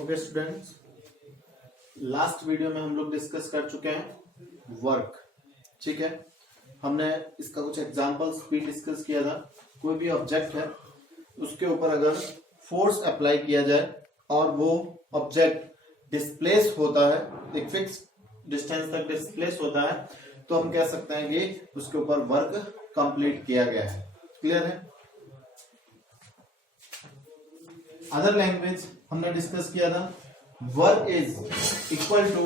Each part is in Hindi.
ओके स्टूडेंट्स, लास्ट वीडियो में हम लोग डिस्कस कर चुके हैं वर्क। ठीक है, हमने इसका कुछ एग्जांपल्स भी डिस्कस किया था। कोई भी ऑब्जेक्ट है, उसके ऊपर अगर फोर्स अप्लाई किया जाए और वो ऑब्जेक्ट डिस्प्लेस होता है, एक फिक्स डिस्टेंस तक डिस्प्लेस होता है, तो हम कह सकते हैं कि उसके ऊपर वर्क कंप्लीट किया गया है। क्लियर है? अदर लैंग्वेज हमने डिस्कस किया था, work is equal to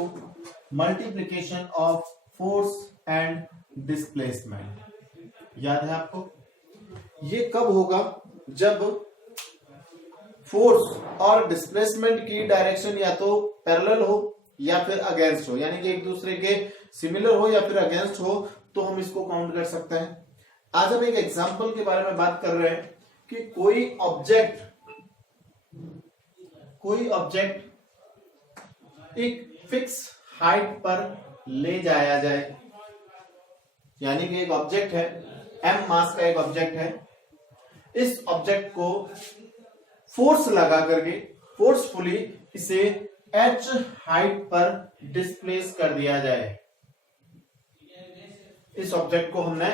multiplication of force and displacement. याद है आपको? ये कब होगा? जब फोर्स और डिस्प्लेसमेंट की डायरेक्शन या तो पैरेलल हो या फिर अगेंस्ट हो, यानी कि एक दूसरे के सिमिलर हो या फिर अगेंस्ट हो, तो हम इसको काउंट कर सकते हैं। आज हम एक एग्जांपल के बारे में बात कर रहे हैं कि कोई ऑब्जेक्ट एक फिक्स हाइट पर ले जाया जाए, यानी कि एक ऑब्जेक्ट है, m मास का एक ऑब्जेक्ट है, इस ऑब्जेक्ट को फोर्स लगा करके फोर्सफुली इसे h हाइट पर डिस्प्लेस कर दिया जाए। इस ऑब्जेक्ट को हमने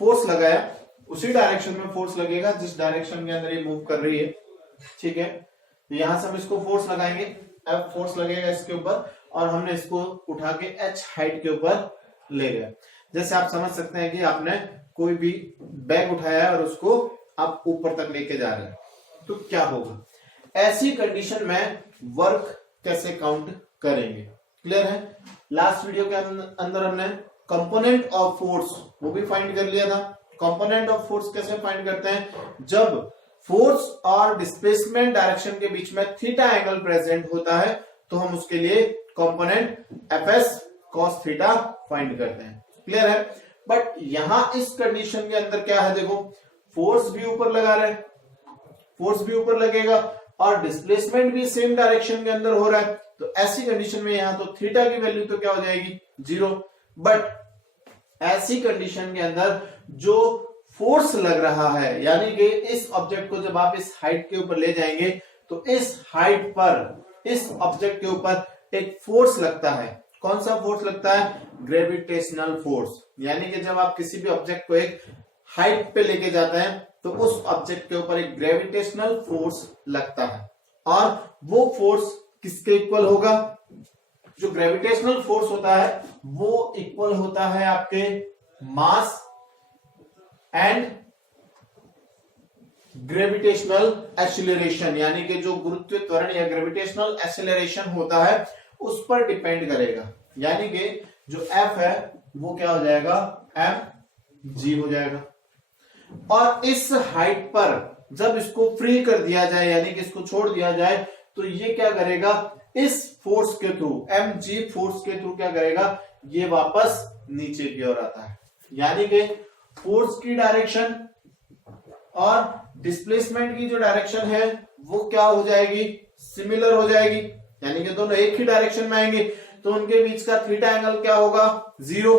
फोर्स लगाया, उसी डायरेक्शन में फोर्स लगेगा जिस डायरेक्शन के अंदर ये मूव कर रही है। ठीक है, तो यहां से हम इसको फोर्स लगाएंगे, F फोर्स लगेगा इसके ऊपर और हमने इसको उठा के h हाइट के ऊपर ले गए। जैसे आप समझ सकते हैं कि आपने कोई भी बैग उठाया है और उसको आप ऊपर तक लेके जा रहे हैं, तो क्या होगा? ऐसी कंडीशन में वर्क कैसे काउंट करेंगे? क्लियर है? लास्ट वीडियो के अंदर हमने कंपोनेंट ऑफ फोर्स वो भी फाइंड कर लिया था। कंपोनेंट ऑफ फोर्स कैसे फाइंड करते हैं? जब फोर्स और डिस्प्लेसमेंट डायरेक्शन के बीच में थीटा एंगल प्रेजेंट होता है, तो हम उसके लिए component FS cos theta find करते हैं। क्लियर है? बट यहां इस कंडीशन के अंदर क्या है, देखो, फोर्स भी ऊपर लगा रहे हैं, फोर्स भी ऊपर लगेगा और डिस्प्लेसमेंट भी सेम डायरेक्शन के अंदर हो रहा है, तो ऐसी कंडीशन में यहां तो थीटा की वैल्यू तो क्या हो जाएगी? 0। बट ऐसी कंडीशन के अंदर जो फोर्स लग रहा है, यानी कि इस ऑब्जेक्ट को जब आप इस हाइट के ऊपर ले जाएंगे तो इस हाइट पर इस ऑब्जेक्ट के ऊपर एक फोर्स लगता है। कौन सा फोर्स लगता है? Gravitational force. यानी कि जब आप किसी भी ऑब्जेक्ट को एक हाइट पे लेके जाते हैं तो उस ऑब्जेक्ट के ऊपर एक ग्रेविटेशनल फोर्स लगता है, और वो फोर्स किसके इक्वल होगा? जो ग्रेविटेशनल फोर्स होता है वो इक्वल होता है आपके मास एंड ग्रेविटेशनल एक्सीलरेशन, यानी कि जो गुरुत्व त्वरण या ग्रेविटेशनल एक्सीलरेशन होता है उस पर डिपेंड करेगा। यानी कि जो F है वो क्या हो जाएगा? mg हो जाएगा। और इस हाइट पर जब इसको फ्री कर दिया जाए, यानी कि इसको छोड़ दिया जाए, तो ये क्या करेगा? इस फोर्स के थ्रू, mg फोर्स के थ्रू क्या करेगा? ये वापस नीचे की ओर आता है। यानी कि फोर्स की डायरेक्शन और डिस्प्लेसमेंट की जो डायरेक्शन है वो क्या हो जाएगी? सिमिलर हो जाएगी, यानी कि दोनों एक ही डायरेक्शन में आएंगे, तो उनके बीच का थीटा एंगल क्या होगा? 0।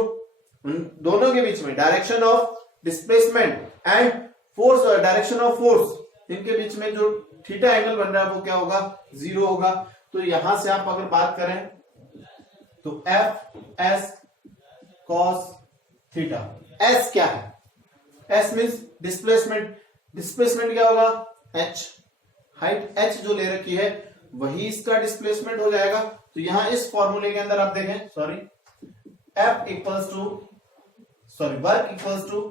उन दोनों के बीच में direction of displacement and force और डायरेक्शन ऑफ फोर्स, इनके बीच में जो थीटा एंगल बन रहा है वो क्या होगा? 0 होगा। तो यहां से आप अगर बात करें तो F S cos theta. S क्या है? S means displacement. डिस्प्लेसमेंट क्या होगा? एच। हाइट एच जो ले रखी है वही इसका डिस्प्लेसमेंट हो जाएगा। तो यहां इस फॉर्मूले के अंदर आप देखें, F equals to work equals to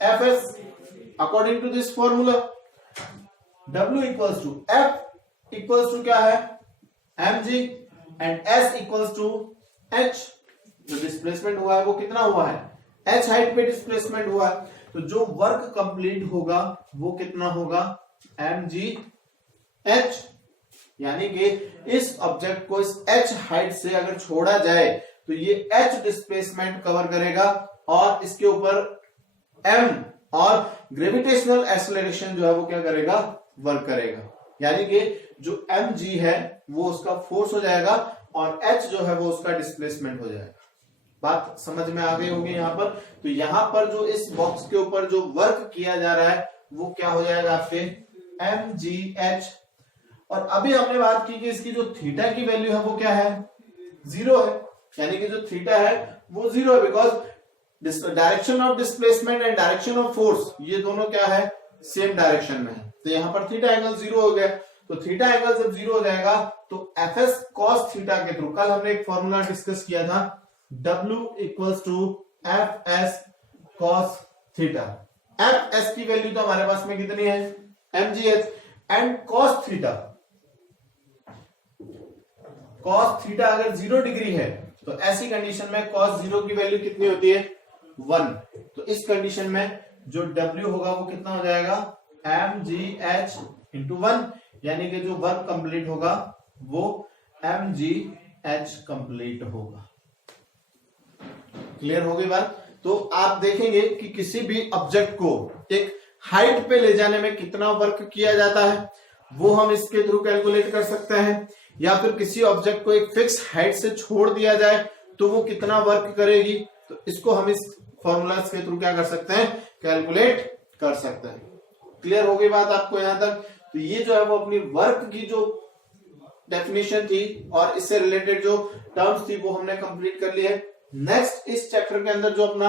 F S according to this formula. W equals to F equals to क्या है? mg and s equals to h। जो डिस्प्लेसमेंट हुआ है वो कितना हुआ है? h हाइट पे डिस्प्लेसमेंट हुआ है, तो जो वर्क कंप्लीट होगा वो कितना होगा? mg h। यानी कि इस ऑब्जेक्ट को इस h हाइट से अगर छोड़ा जाए तो ये h डिस्प्लेसमेंट कवर करेगा और इसके ऊपर m और ग्रेविटेशनल एक्सेलरेशन जो है वो क्या करेगा? वर्क करेगा। यानी कि जो mg है वो उसका फोर्स हो जाएगा और h जो है वो उसका डिस्प्लेसमेंट हो जाएगा। बात समझ में आ गई होगी यहां पर? तो यहां पर जो इस बॉक्स के ऊपर जो वर्क किया जा रहा है वो क्या हो जाएगा? आपके mgh और अभी हमने बात की कि इसकी जो थीटा की वैल्यू है वो क्या है, 0 है, यानी कि जो थीटा है वो 0 है, because direction of displacement and direction of force ये दोनों क्या है, सेम डायरेक्शन में है। तो यहां पर थीटा एंगल 0 हो गया। तो थीटा एंगल जब 0 हो जाएगा तो एफ एस कॉस थीटा के थ्रू, कल हमने एक फॉर्मूला डिस्कस किया था, W equals to F S cos theta. F S की वैल्यू तो हमारे पास में कितनी है, mgh, and cos theta, cos theta अगर 0 डिग्री है तो ऐसी कंडीशन में कॉस 0 की वैल्यू कितनी होती है, 1। तो इस कंडीशन में जो W होगा वो कितना हो जाएगा, mgh इंटू 1, यानी कि जो वर्क कंप्लीट होगा वो mgh कंप्लीट होगा। क्लियर हो गई बात। तो आप देखेंगे कि किसी भी ऑब्जेक्ट को एक हाइट पे ले जाने में कितना वर्क किया जाता है वो हम इसके थ्रू कैलकुलेट कर सकते हैं, या फिर किसी ऑब्जेक्ट को एक फिक्स हाइट से छोड़ दिया जाए तो वो कितना वर्क करेगी, तो इसको हम इस फॉर्मूलाज के थ्रू क्या कर सकते हैं, कैलकुलेट कर सकते हैं। क्लियर हो गई बात आपको यहां तक। तो ये जो है वो अपनी वर्क की जो डेफिनेशन थी और इससे रिलेटेड जो टर्म्स थी वो हमने कंप्लीट कर ली है। नेक्स्ट इस चैप्टर के अंदर जो अपना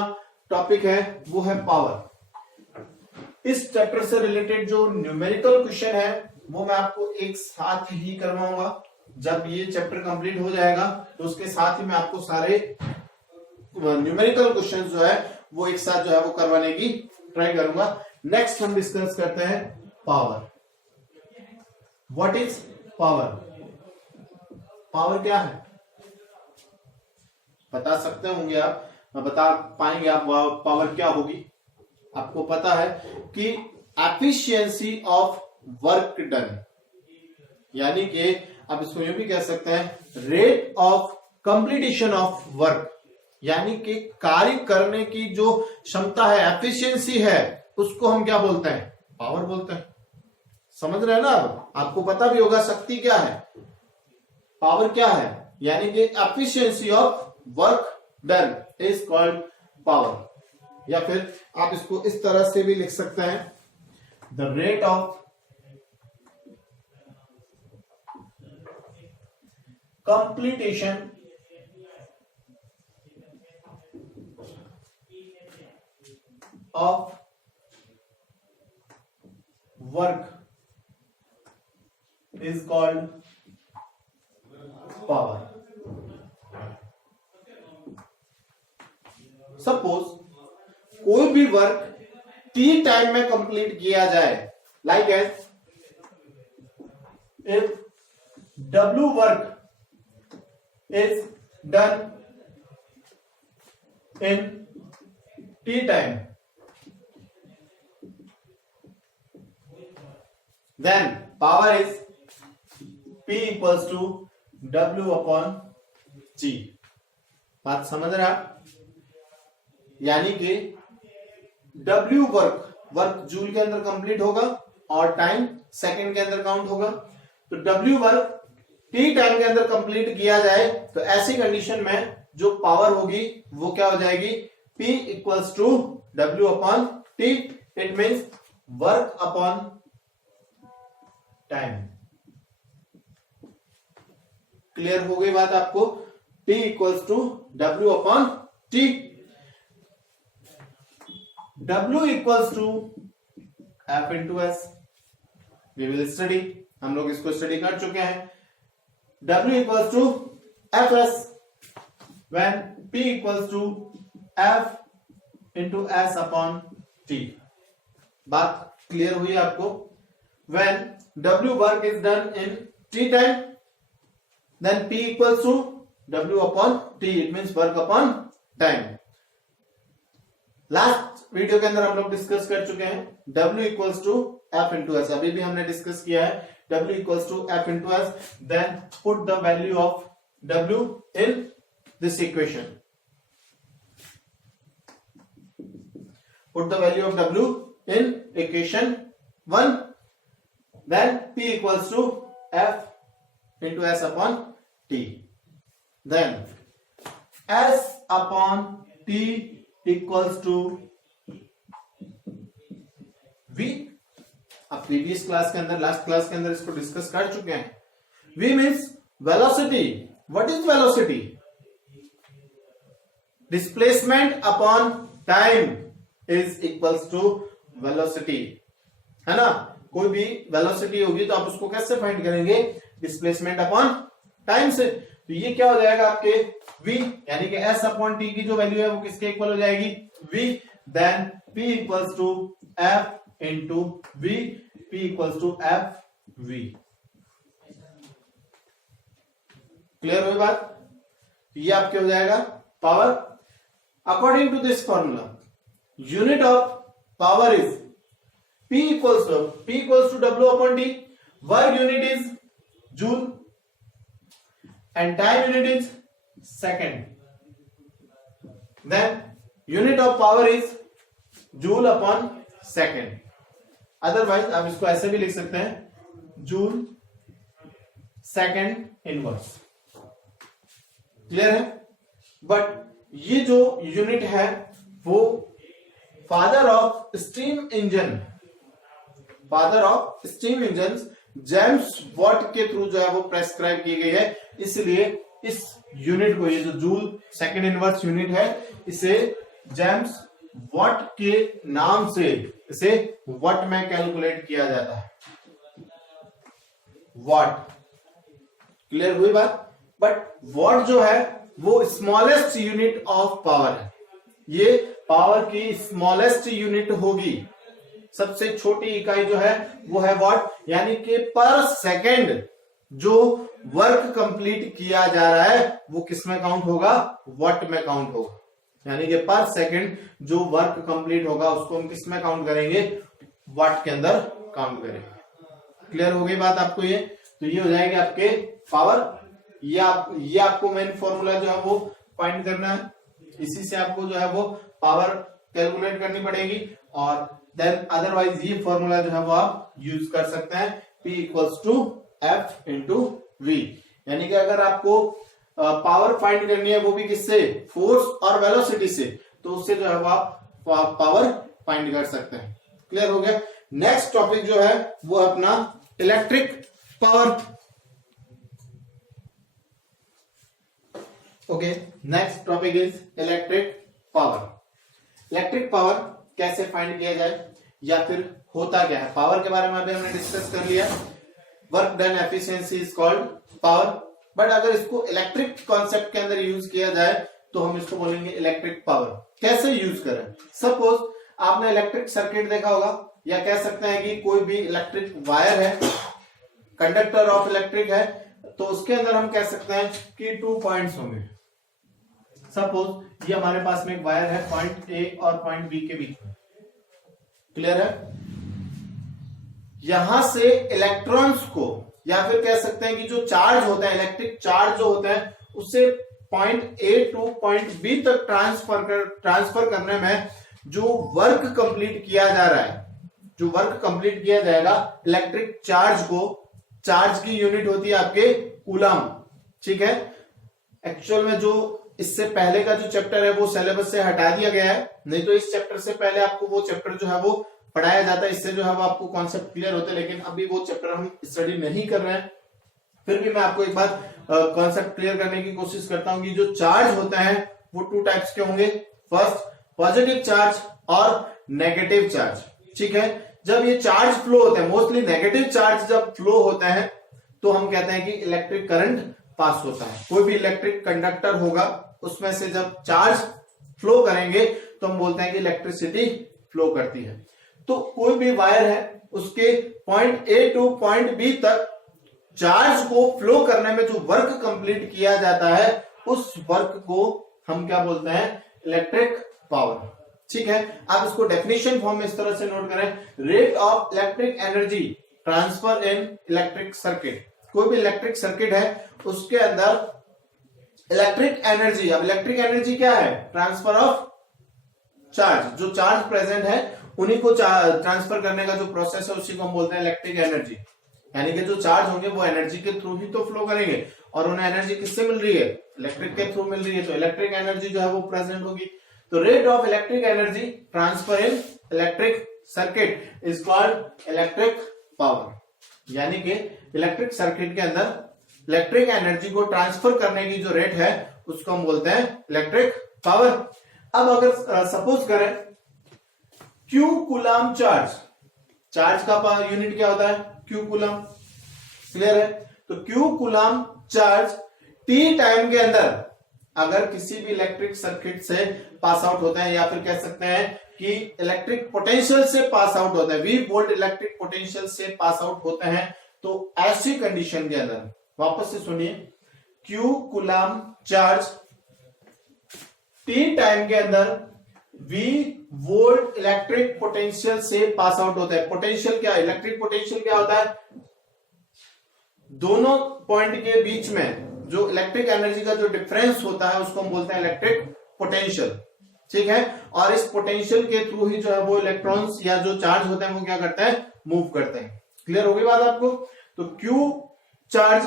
टॉपिक है वो है पावर। इस चैप्टर से रिलेटेड जो न्यूमेरिकल क्वेश्चन है वो मैं आपको एक साथ ही करवाऊंगा। जब ये चैप्टर कंप्लीट हो जाएगा तो उसके साथ ही मैं आपको सारे न्यूमेरिकल क्वेश्चन जो है वो एक साथ जो है वो करवाने की ट्राई करूंगा। नेक्स्ट हम डिस्कस करते हैं power. What is power, power क्या है, बता सकते होंगे आप, बता पाएंगे आप पावर क्या होगी। आपको पता है कि एफिशिएंसी ऑफ वर्क डन, यानी कि आप इसको यूं भी कह सकते हैं rate of completion of work, यानी कि कार्य करने की जो क्षमता है, एफिशिएंसी है, उसको हम क्या बोलते हैं, पावर बोलते हैं। समझ रहे हैं ना। अब आपको पता भी होगा शक्ति क्या है, पावर क्या है, यानी कि efficiency of work done is called power. या फिर आप इसको इस तरह से भी लिख सकते हैं, the rate of completion of work is called power. Suppose कोई भी वर्क टी टाइम में कंप्लीट किया जाए, like as if W work is done in T time, then power is P equals to W upon G। बात समझ रहे आप, यानी कि W वर्क जूल के अंदर कंप्लीट होगा और टाइम सेकंड के अंदर काउंट होगा। तो W वर्क टी टाइम के अंदर कंप्लीट किया जाए तो ऐसी कंडीशन में जो पावर होगी वो क्या हो जाएगी, P equals to W upon T. It means work upon time. Clear हो गई बात आपको, P equals to W upon T. W equals to F into S. We will study, हम लोग इसको स्टडी कर चुके हैं। W equals to Fs when P equals to F into S upon T। बात क्लियर हुई आपको। When W work is done in T time, then P equals to W upon T, it means work upon time। Last video के अंदर हम लोग डिस्कस कर चुके हैं W equals to F into S, अभी भी हमने डिस्कस किया है W equals to F into S, then put the value of W in this equation. Put the value of W in equation 1, then P equals to F into S upon T. Then S upon T equals to V, आप प्रीवियस क्लास के अंदर, लास्ट क्लास के अंदर इसको डिस्कस कर चुके हैं। v means velocity. What is velocity? Displacement upon time is equals to velocity, है ना। कोई भी वेलोसिटी होगी तो आप उसको कैसे फाइंड करेंगे? डिस्प्लेसमेंट अपॉन टाइम से। तो ये क्या हो जाएगा आपके v, यानी कि s अपॉन t की जो वैल्यू है वो किसके इक्वल हो जाएगी? v। Then p equals to f into v, p equals to f v। Clear हुई बात? ये आपके हो जाएगा power. According to this formula, unit of power is P equals to W upon T. Work unit is joule and time unit is second. Then unit of power is joule upon second. Otherwise आप इसको ऐसे भी लिख सकते हैं, joule second inverse. क्लियर है? बट ये जो यूनिट है वो father of steam engine, father of steam engine James Watt के थ्रू जो है वो प्रेस्क्राइब की गई है। इसलिए इस यूनिट को, ये जो जूल सेकंड इनवर्स यूनिट है, इसे जेम्स वॉट के नाम से इसे वॉट में कैलकुलेट किया जाता है, वॉट। क्लियर हुई बात? बट वॉट जो है वो स्मॉलेस्ट यूनिट ऑफ पावर है। ये पावर की स्मॉलेस्ट यूनिट होगी, सबसे छोटी इकाई जो है वो है वॉट, यानी कि पर सेकंड जो वर्क कंप्लीट किया जा रहा है वो किस में काउंट होगा? वॉट में काउंट होगा। यानी कि पर सेकंड जो वर्क कंप्लीट होगा उसको हम किस में काउंट करेंगे? वॉट के अंदर काउंट करेंगे। क्लियर हो गई बात आपको ये? तो ये हो जाएगा आपके पावर। ये आपको मेन फॉर्मूला जो है वो फाइंड करना है, इसी से आपको जो है वो पावर कैलकुलेट करनी पड़ेगी। और देन अदरवाइज ये फॉर्मूला जो है वो आप यूज कर सकते हैं, P equals to F into V। यानी कि अगर आपको पावर फाइंड करनी है वो भी किससे? फोर्स और वेलोसिटी से, तो उससे जो है वो आप पावर फाइंड कर सकते हैं। क्लियर हो गया? नेक्स्ट टॉपिक जो है वो अपना electric power. Okay, next topic is electric power. Electric power कैसे फाइंड किया जाए या फिर होता क्या है? पावर के बारे में अभी हमने डिस्कस कर लिया, work done efficiency is called power. But अगर इसको इलेक्ट्रिक कॉन्सेप्ट के अंदर यूज किया जाए तो हम इसको बोलेंगे इलेक्ट्रिक पावर। कैसे यूज करें? सपोज आपने इलेक्ट्रिक सर्किट देखा होगा, या कह सकते हैं कि कोई भी इलेक्ट्रिक वायर है, कंडक्टर ऑफ इलेक्ट्रिक है, तो उसके अंदर हम कह सकते हैं कि 2 पॉइंट्स होंगे। सपोज ये हमारे पास में एक वायर है पॉइंट ए और पॉइंट बी के बीच में। क्लियर है? यहां से इलेक्ट्रॉन्स को, या फिर कह सकते हैं कि जो चार्ज होता है, इलेक्ट्रिक चार्ज जो होता है, उससे point A to point B तक ट्रांसफर करने में जो वर्क कंप्लीट किया जा रहा है, जो वर्क कंप्लीट किया जाएगा इलेक्ट्रिक चार्ज को, चार्ज की यूनिट होती है आपके कूलम। ठीक है? एक्चुअल में जो इससे पहले का जो चैप्टर है वो सिलेबस से हटा दिया गया है, नहीं तो इस चैप्टर से पहले आपको वो चैप्टर जो है वो पढ़ाया जाता है, इससे जो है वो आपको कॉन्सेप्ट क्लियर होते हैं। लेकिन अभी वो चैप्टर हम स्टडी नहीं कर रहे हैं, फिर भी मैं आपको एक बार कॉन्सेप्ट क्लियर करने की कोशिश करता हूं कि जो चार्ज होता है वो 2 टाइप्स के होंगे। फर्स्ट पॉजिटिव चार्ज और नेगेटिव चार्ज। ठीक है? जब ये चार्ज फ्लो होते हैं, मोस्टली नेगेटिव चार्ज जब फ्लो होता है तो हम कहते हैं कि इलेक्ट्रिक करंट पास होता है। कोई भी इलेक्ट्रिक कंडक्टर होगा, उसमें से जब चार्ज फ्लो करेंगे तो हम बोलते हैं कि इलेक्ट्रिसिटी फ्लो करती है। तो कोई भी वायर है, उसके point A to point B तक चार्ज को फ्लो करने में जो वर्क कंप्लीट किया जाता है, उस वर्क को हम क्या बोलते हैं? Electric power. ठीक है? आप इसको डेफिनेशन फॉर्म में इस तरह से नोट करें, rate of electric energy transfer in electric circuit. कोई भी इलेक्ट्रिक सर्किट है, उसके अंदर इलेक्ट्रिक एनर्जी, अब इलेक्ट्रिक एनर्जी क्या है? Transfer of charge. जो चार्ज प्रेजेंट है उन्हीं को ट्रांसफर करने का जो प्रोसेस है उसी को हम बोलते हैं इलेक्ट्रिक एनर्जी। यानी कि जो चार्ज होंगे वो एनर्जी के थ्रू ही तो फ्लो करेंगे, और उन्हें एनर्जी किससे मिल रही है? इलेक्ट्रिक के थ्रू मिल रही है, तो इलेक्ट्रिक एनर्जी जो है वो प्रेजेंट होगी। तो rate of electric energy transfer in electric circuit is called electric power. यानी कि इलेक्ट्रिक सर्किट के अंदर इलेक्ट्रिक एनर्जी को ट्रांसफर करने की जो रेट है उसको हम बोलते हैं इलेक्ट्रिक पावर। अब अगर सपोज करें क्यू कूलम चार्ज, चार्ज का यूनिट क्या होता है? Q coulomb. क्लियर है? तो Q coulomb charge T time के अंदर अगर किसी भी इलेक्ट्रिक सर्किट से पास आउट होता है, या फिर कह सकते हैं कि इलेक्ट्रिक पोटेंशियल से पास आउट होता है, वी वोल्ट इलेक्ट्रिक पोटेंशियल से पास आउट होते हैं, तो ऐसी कंडीशन के अंदर, वापस से सुनिए, Q coulomb charge T time के अंदर वी वोल्ट इलेक्ट्रिक पोटेंशियल से पास आउट होता है। पोटेंशियल क्या? इलेक्ट्रिक पोटेंशियल क्या होता है? दोनों पॉइंट के बीच में जो इलेक्ट्रिक एनर्जी का जो डिफरेंस होता है उसको हम बोलते हैं इलेक्ट्रिक पोटेंशियल। ठीक है? और इस पोटेंशियल के थ्रू ही जो है वो इलेक्ट्रॉन्स या जो चार्ज होते हैं वो क्या करते हैं? मूव करते हैं। क्लियर हो गई बात आपको? तो क्यू चार्ज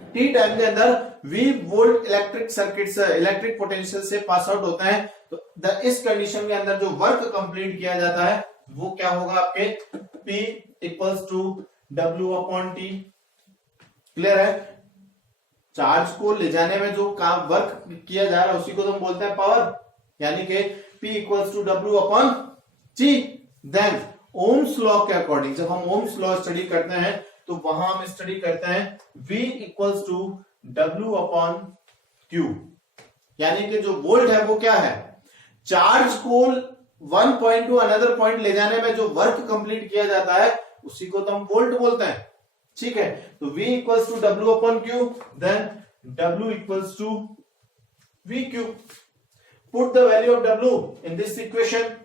टी टाइम के अंदर वी वोल्ट इलेक्ट्रिक सर्किट से इलेक्ट्रिक पोटेंशियल से पास आउट होता है, तो इस कंडीशन के अंदर जो वर्क कंप्लीट किया जाता है वो क्या होगा आपके? P equals to W upon टी। क्लियर है? चार्ज को ले जाने में जो काम वर्क किया जा रहा है उसी को तो हम बोलते हैं पावर, यानी कि P equals to W upon T। Then Ohm's law के अकॉर्डिंग जब हम ओम्स लॉ स्टडी करते हैं तो वहां हम स्टडी करते हैं V equals to W upon Q, यानी कि जो वोल्ट है वो क्या है? चार्ज को one point two another point ले जाने में जो वर्क कंप्लीट किया जाता है उसी को तो हम वोल्ट बोलते हैं। ठीक है? तो V equals to W upon Q, then W equals to VQ। Put the value of W in this equation,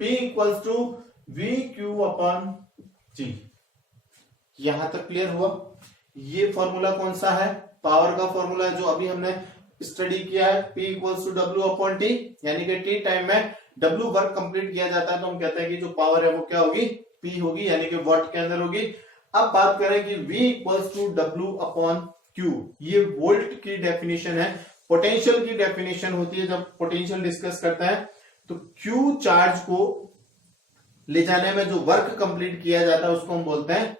P equals to VQ upon T। यहां तक क्लियर हुआ? ये फॉर्मूला कौन सा है? पावर का फॉर्मूला है जो अभी हमने स्टडी किया है, P equals to W upon T, यानी कि T टाइम में W वर्क कंप्लीट किया जाता है तो हम कहते हैं कि जो पावर है वो क्या होगी? P होगी, यानी कि वॉट के अंदर होगी। अब बात करें कि V equals to W upon Q, ये वोल्ट की डेफिनेशन है, पोटेंशियल की डेफिनेशन होती है। जब पोटेंशियल डिस्कस करते हैं तो Q चार्ज को ले जाने में जो वर्क कंप्लीट किया जाता है उसको हम बोलते हैं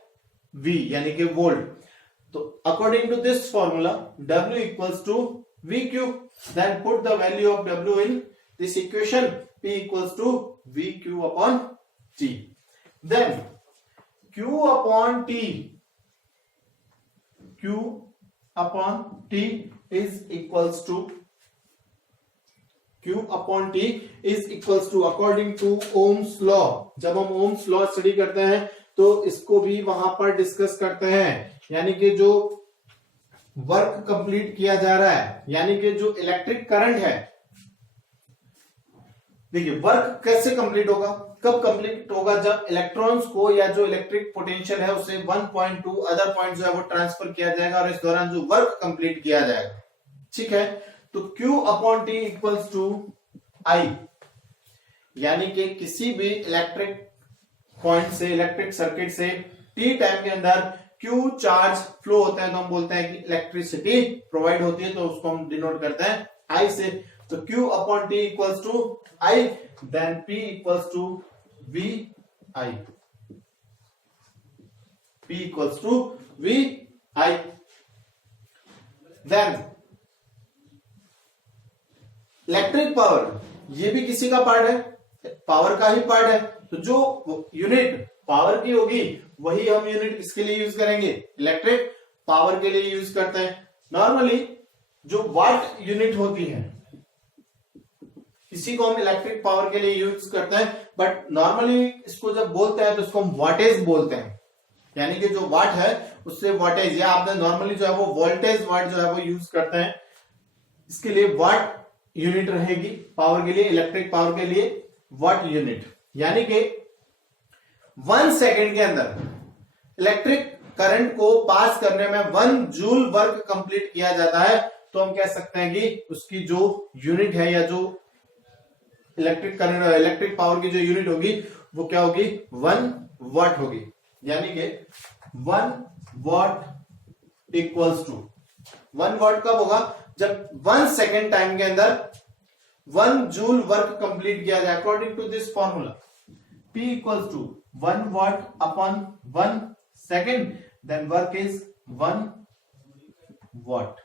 V, यानी कि वोल्ट। तो according to this formula W equals to VQ, then put the value of W in this equation, P equals to VQ upon T. Then Q upon T is equals to according to Ohm's law। जब हम Ohm's law स्टडी करते हैं तो इसको भी वहां पर डिस्कस करते हैं, यानी कि जो वर्क कंप्लीट किया जा रहा है, यानी कि जो इलेक्ट्रिक करंट है। देखिए वर्क कैसे कंप्लीट होगा, कब कंप्लीट होगा? जब इलेक्ट्रॉन्स को या जो इलेक्ट्रिक पोटेंशियल है उसे one point two other point जो है वो ट्रांसफर किया जाएगा और इस दौरान जो वर्क कंप्लीट किया जाएगा। ठीक है? तो Q upon T equals to I, यानी कि किसी भी इलेक्ट्रिक पॉइंट से इलेक्ट्रिक सर्किट से T टाइम के अंदर Q चार्ज फ्लो होता है तो हम बोलते हैं कि इलेक्ट्रिसिटी प्रोवाइड होती है, तो उसको हम डिनोट करते हैं I से। तो Q upon T equals to I, then P equals to VI, P equals to VI। Then electric power, ये भी किसी का पार्ट है, पावर का ही पार्ट है। तो जो यूनिट पावर की होगी वही हम यूनिट किसके लिए यूज करेंगे? इलेक्ट्रिक पावर के लिए यूज करते हैं। नॉर्मली जो वाट यूनिट होती है इसी को हम इलेक्ट्रिक पावर के लिए यूज करते हैं, बट नॉर्मली इसको जब बोलते हैं तो इसको हम वाटेज बोलते हैं, यानी कि जो वाट है उससे वाटेज, या आपने नॉर्मली जो है वो वोल्टेज वाट जो है वो यूज करते हैं। इसके लिए वाट यूनिट रहेगी पावर के लिए, इलेक्ट्रिक पावर के लिए वाट यूनिट, यानी कि 1 सेकेंड के अंदर इलेक्ट्रिक करंट को पास करने में 1 जूल वर्क कंप्लीट किया जाता है, तो हम कह सकते हैं कि उसकी जो यूनिट है या जो इलेक्ट्रिक करंट इलेक्ट्रिक पावर की जो यूनिट होगी वो क्या होगी? 1 वाट होगी, यानी कि 1 वाट इक्वल्स टू 1 वाट कब होगा? जब 1 सेकेंड टाइम के अंदर 1 जूल वर्क कंप्लीट किया जाए, according to this formula. P equals to 1 watt upon 1 second, then work is 1 watt,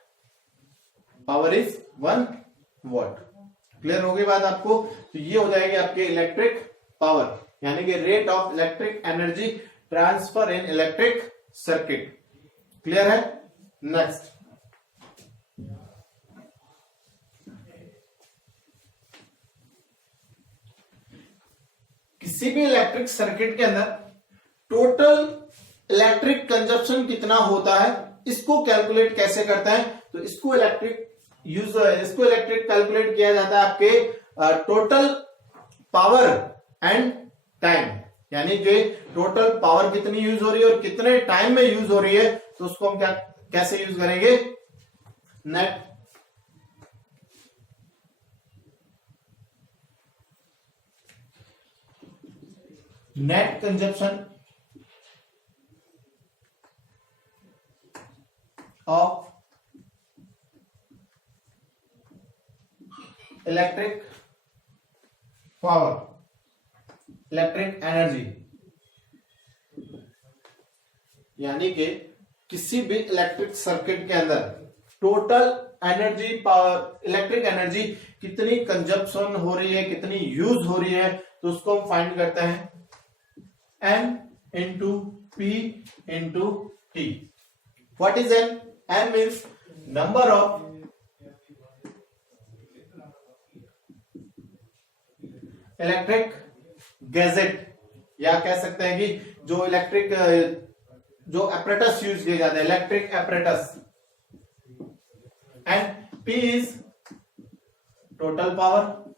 power is 1 watt। Clear हो गई बात आपको? तो ये हो जाएगी आपके इलेक्ट्रिक पावर, यानी कि rate of electric energy transfer in electric circuit. Clear है? नेक्स्ट, किसी भी इलेक्ट्रिक सर्किट के अंदर टोटल इलेक्ट्रिक कंजप्शन कितना होता है, इसको कैलकुलेट कैसे करते हैं? तो इसको इलेक्ट्रिक कैलकुलेट किया जाता है आपके टोटल पावर एंड टाइम, यानी कि टोटल पावर कितनी यूज हो रही है और कितने टाइम में यूज हो रही है, तो उसको हम कैसे यूज करेंगे? Net consumption of electric power, electric energy, यानी कि किसी भी इलेक्ट्रिक सर्किट के अंदर total energy, power, electric energy कितनी कंजप्शन हो रही है, कितनी यूज हो रही है, तो उसको हम फाइंड करते हैं N into P into T। What is N? N means number of electric gadget, या कह सकते हैं कि जो इलेक्ट्रिक जो एपरेटस यूज किए जाते हैं, electric apparatus. And P is total power,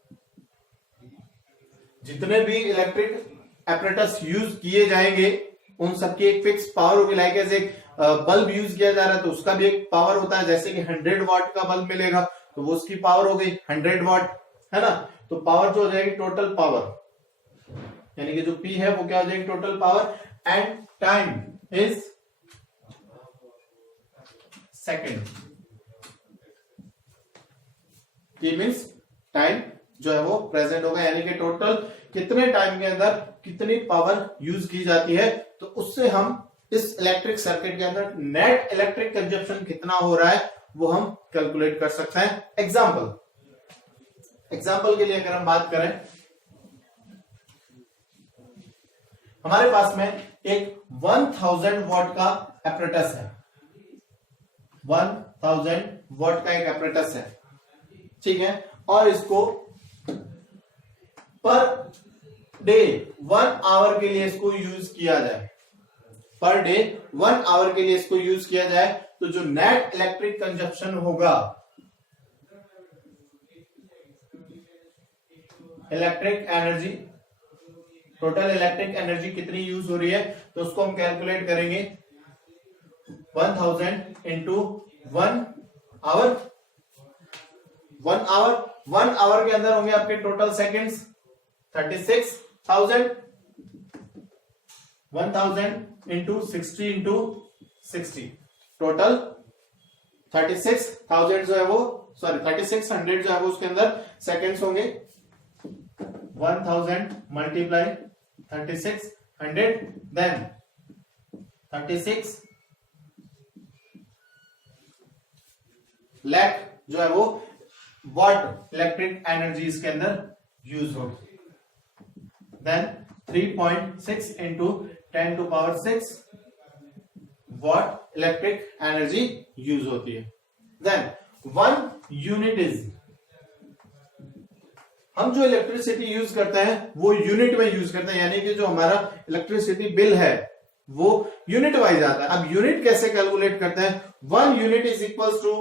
जितने भी इलेक्ट्रिक एपरेटस यूज किए जाएंगे उन सबकी एक फिक्स पावर होगी। लाइक ऐसे बल्ब यूज किया जा रहा है तो उसका भी एक पावर होता है, जैसे कि 100 वाट का बल्ब मिलेगा तो वो उसकी पावर हो गई 100 वाट, है ना। तो पावर जो हो जाएगी टोटल पावर, यानी कि जो P है वो क्या हो जाएगी? Total power. And time is second. T means time जो है वो प्रेजेंट होगा, यानी कि टोटल कितने टाइम के अंदर कितनी पावर यूज की जाती है, तो उससे हम इस इलेक्ट्रिक सर्किट के अंदर नेट इलेक्ट्रिक कंजप्शन कितना हो रहा है वो हम कैलकुलेट कर सकते हैं। एग्जाम्पल के लिए अगर हम बात करें, हमारे पास में एक 1000 वॉट का एपरेटस है, 1000 वॉट का एक एपरेटस है, ठीक है। और इसको पर डे 1 आवर के लिए इसको यूज किया जाए, पर डे 1 आवर के लिए इसको यूज किया जाए, तो जो नेट इलेक्ट्रिक कंजप्शन होगा, electric energy, total electric energy कितनी यूज हो रही है, तो उसको हम कैलकुलेट करेंगे 1000 इंटू 1 आवर। 1 आवर के अंदर होंगे आपके total seconds 36,000। 1000 into 60 into 60, total 36,000 जो है वो, सॉरी 3600 जो है वो उसके अंदर सेकेंड्स होंगे। 1000 मल्टीप्लाई 3600, देन 36 लाख जो है वो वॉट इलेक्ट्रिक एनर्जी इसके अंदर यूज होगी। Then 3.6 into 10 to power 6 watt electric energy use होती है। देन 1 यूनिट इज, हम जो इलेक्ट्रिसिटी यूज करते हैं वो यूनिट में यूज करते हैं, यानी कि जो हमारा इलेक्ट्रिसिटी बिल है वो यूनिट वाइज आता है। अब यूनिट कैसे कैलकुलेट करते हैं? 1 unit is equals to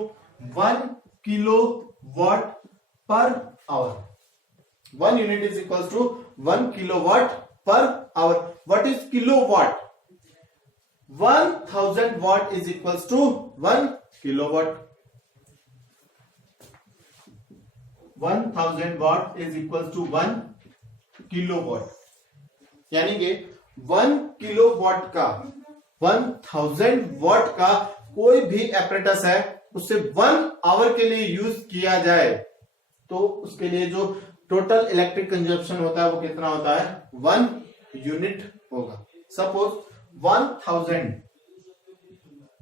1 kilo watt per hour. 1 unit is equals to 1 kilowatt per hour. What is kilowatt? 1000 watt is equals to 1 kilowatt. 1000 watt is equals to 1 kilowatt, यानी कि 1 किलोवाट का 1000 watt का कोई भी एपरेटस है उसे 1 आवर के लिए यूज किया जाए तो उसके लिए जो टोटल इलेक्ट्रिक कंजप्शन होता है वो कितना होता है? 1 यूनिट होगा। सपोज 1000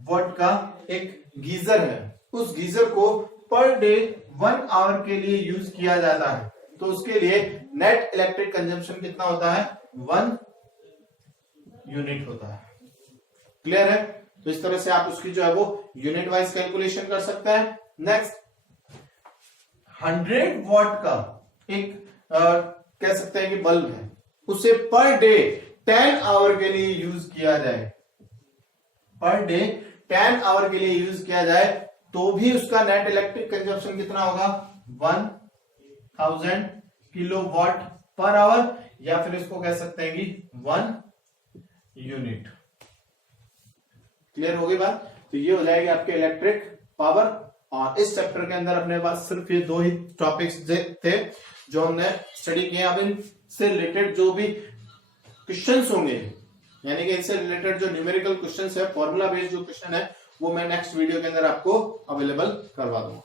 वॉट का एक गीजर है, उस गीजर को पर डे 1 आवर के लिए यूज किया जाता है, तो उसके लिए नेट इलेक्ट्रिक कंजम्पशन कितना होता है? 1 यूनिट होता है। क्लियर है? तो इस तरह से आप उसकी जो है वो यूनिट वाइज कैलकुलेशन कर सकते हैं। नेक्स्ट 100 वॉट का एक कह सकते हैं कि बल्ब है, उसे पर डे 10 आवर के लिए यूज किया जाए, पर डे 10 आवर के लिए यूज किया जाए, तो भी उसका नेट इलेक्ट्रिक कंजम्पशन कितना होगा? 1000 किलोवाट पर आवर, या फिर इसको कह सकते हैं कि 1 यूनिट। क्लियर हो गई बात? तो ये हो जाएगी आपके इलेक्ट्रिक पावर। और इस चैप्टर के अंदर अपने पास सिर्फ ये 2 ही टॉपिक्स थे जो हमने स्टडी किए। अब इनसे रिलेटेड जो भी क्वेश्चंस होंगे, यानी कि इनसे रिलेटेड जो न्यूमेरिकल क्वेश्चंस है, फॉर्मूला बेस्ड जो क्वेश्चन है, वो मैं नेक्स्ट वीडियो के अंदर आपको अवेलेबल करवा दूंगा।